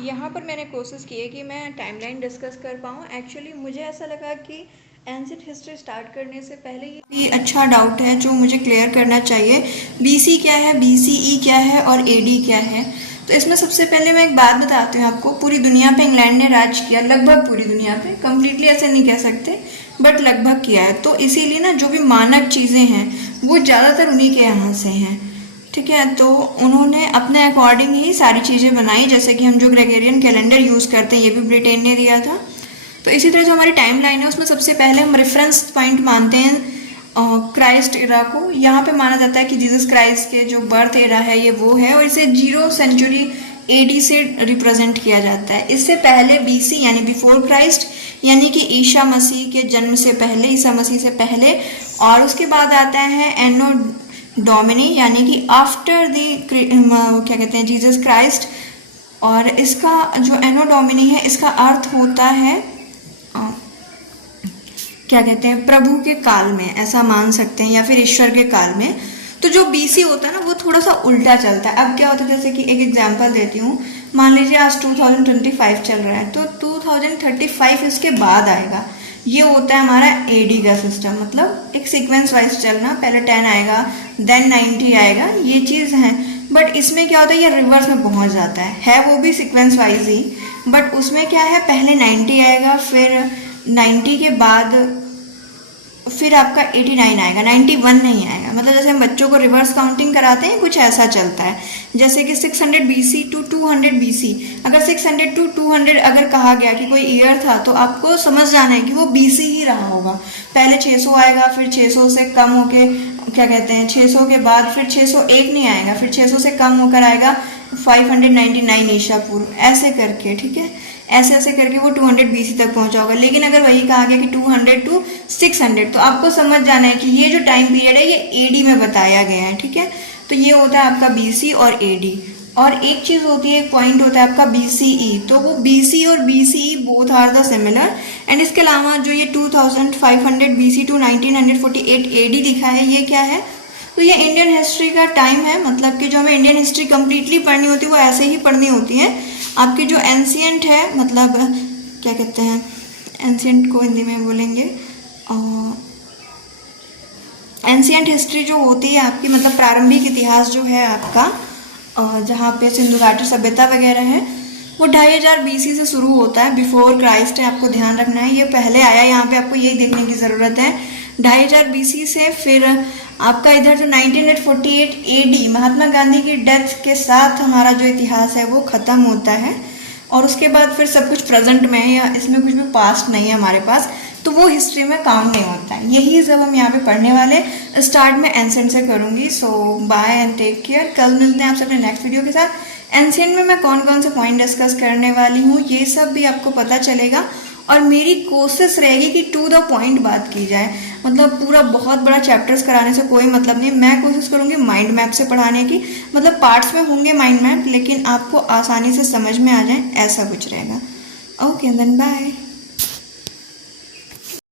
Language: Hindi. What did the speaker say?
यहाँ पर मैंने कोशिश की है कि मैं टाइमलाइन डिस्कस कर पाऊँ। एक्चुअली मुझे ऐसा लगा कि एंशिएंट हिस्ट्री स्टार्ट करने से पहले ये अच्छा डाउट है जो मुझे क्लियर करना चाहिए। बीसी क्या है, बीसीई क्या है और एडी क्या है। तो इसमें सबसे पहले मैं एक बात बताती हूँ आपको। पूरी दुनिया पे इंग्लैंड ने राज किया, लगभग पूरी दुनिया पे, कम्प्लीटली ऐसे नहीं कह सकते बट लगभग किया है। तो इसीलिए ना जो भी मानक चीज़ें हैं वो ज़्यादातर उन्हीं के यहाँ से हैं, ठीक है। तो उन्होंने अपने अकॉर्डिंग ही सारी चीज़ें बनाई, जैसे कि हम जो ग्रेगोरियन कैलेंडर यूज़ करते हैं ये भी ब्रिटेन ने दिया था। तो इसी तरह जो हमारी टाइम लाइन है उसमें सबसे पहले हम रेफरेंस पॉइंट मानते हैं क्राइस्ट एरा को। यहाँ पे माना जाता है कि जीसस क्राइस्ट के जो बर्थ एरा है ये वो है, और इसे 0 सेंचुरी एडी से रिप्रेजेंट किया जाता है। इससे पहले बीसी यानी बिफोर क्राइस्ट, यानी कि ईसा मसीह के जन्म से पहले, ईसा मसीह से पहले। और उसके बाद आता है एनो डोमिनी यानी कि आफ्टर द क्या कहते हैं जीसस क्राइस्ट। और इसका जो एनो डोमिनी है इसका अर्थ होता है क्या कहते हैं प्रभु के काल में, ऐसा मान सकते हैं, या फिर ईश्वर के काल में। तो जो बीसी होता है ना वो थोड़ा सा उल्टा चलता है। अब क्या होता है, जैसे कि एक एग्जांपल देती हूँ। मान लीजिए आज 2025 चल रहा है तो 2035 इसके बाद आएगा। ये होता है हमारा एडी का सिस्टम, मतलब एक सीक्वेंस वाइज चलना। पहले 10 आएगा, देन 90 आएगा, ये चीज़ है। बट इसमें क्या होता है, ये रिवर्स में पहुंच जाता है वो भी सीक्वेंस वाइज ही। बट उसमें क्या है, पहले 90 आएगा, फिर 90 के बाद फिर आपका 89 आएगा, 91 नहीं आएगा। मतलब जैसे हम बच्चों को रिवर्स काउंटिंग कराते हैं, कुछ ऐसा चलता है। जैसे कि 600 BC टू 200 BC, अगर 600 टू 200 अगर कहा गया कि कोई ईयर था तो आपको समझ जाना है कि वो BC ही रहा होगा। पहले 600 आएगा, फिर 600 से कम होके क्या कहते हैं 600 के बाद फिर 601 नहीं आएगा, फिर 600 से कम होकर आएगा 599 ईसा पूर्व, ऐसे करके, ठीक है। ऐसे ऐसे करके वो 200 BC तक पहुंचा होगा। लेकिन अगर वही कहा गया कि 200 टू 600, तो आपको समझ जाना है कि ये जो टाइम पीरियड है ये एडी में बताया गया है, ठीक है। तो ये होता है आपका बीसी और एडी। और एक चीज़ होती है, एक पॉइंट होता है आपका बीसीई। तो वो बीसी और BCE both are the similar. And इसके अलावा जो ये 2500 BC टू 1948 एडी दिखा है, ये क्या है, तो ये इंडियन हिस्ट्री का टाइम है। मतलब कि जो हमें इंडियन हिस्ट्री कंप्लीटली पढ़नी होती है वो ऐसे ही पढ़नी होती है। आपकी जो एंशिएंट है, मतलब क्या कहते हैं एंशिएंट को हिंदी में बोलेंगे, एंशिएंट हिस्ट्री जो होती है आपकी, मतलब प्रारंभिक इतिहास जो है आपका, जहाँ पे सिंधु घाटी सभ्यता वगैरह है, वो 2500 BC से शुरू होता है। बिफोर क्राइस्ट है, आपको ध्यान रखना है, ये पहले आया। यहाँ पे आपको यही देखने की ज़रूरत है 2500 BC से। फिर आपका इधर जो 1948 AD महात्मा गांधी की डेथ के साथ हमारा जो इतिहास है वो ख़त्म होता है। और उसके बाद फिर सब कुछ प्रेजेंट में है, या इसमें कुछ भी पास्ट नहीं है हमारे पास, तो वो हिस्ट्री में काम नहीं होता है। यही सब हम यहाँ पे पढ़ने वाले। स्टार्ट में एंशिएंट से करूँगी। सो बाय एंड टेक केयर। कल मिलते हैं आपसे अपने नेक्स्ट वीडियो के साथ। एंशिएंट में मैं कौन कौन से पॉइंट डिस्कस करने वाली हूँ ये सब भी आपको पता चलेगा। और मेरी कोशिश रहेगी कि टू द पॉइंट बात की जाए, मतलब पूरा बहुत बड़ा चैप्टर्स कराने से कोई मतलब नहीं। मैं कोशिश करूँगी माइंड मैप से पढ़ाने की, मतलब पार्ट्स में होंगे माइंड मैप, लेकिन आपको आसानी से समझ में आ जाए, ऐसा कुछ रहेगा। Okay then bye.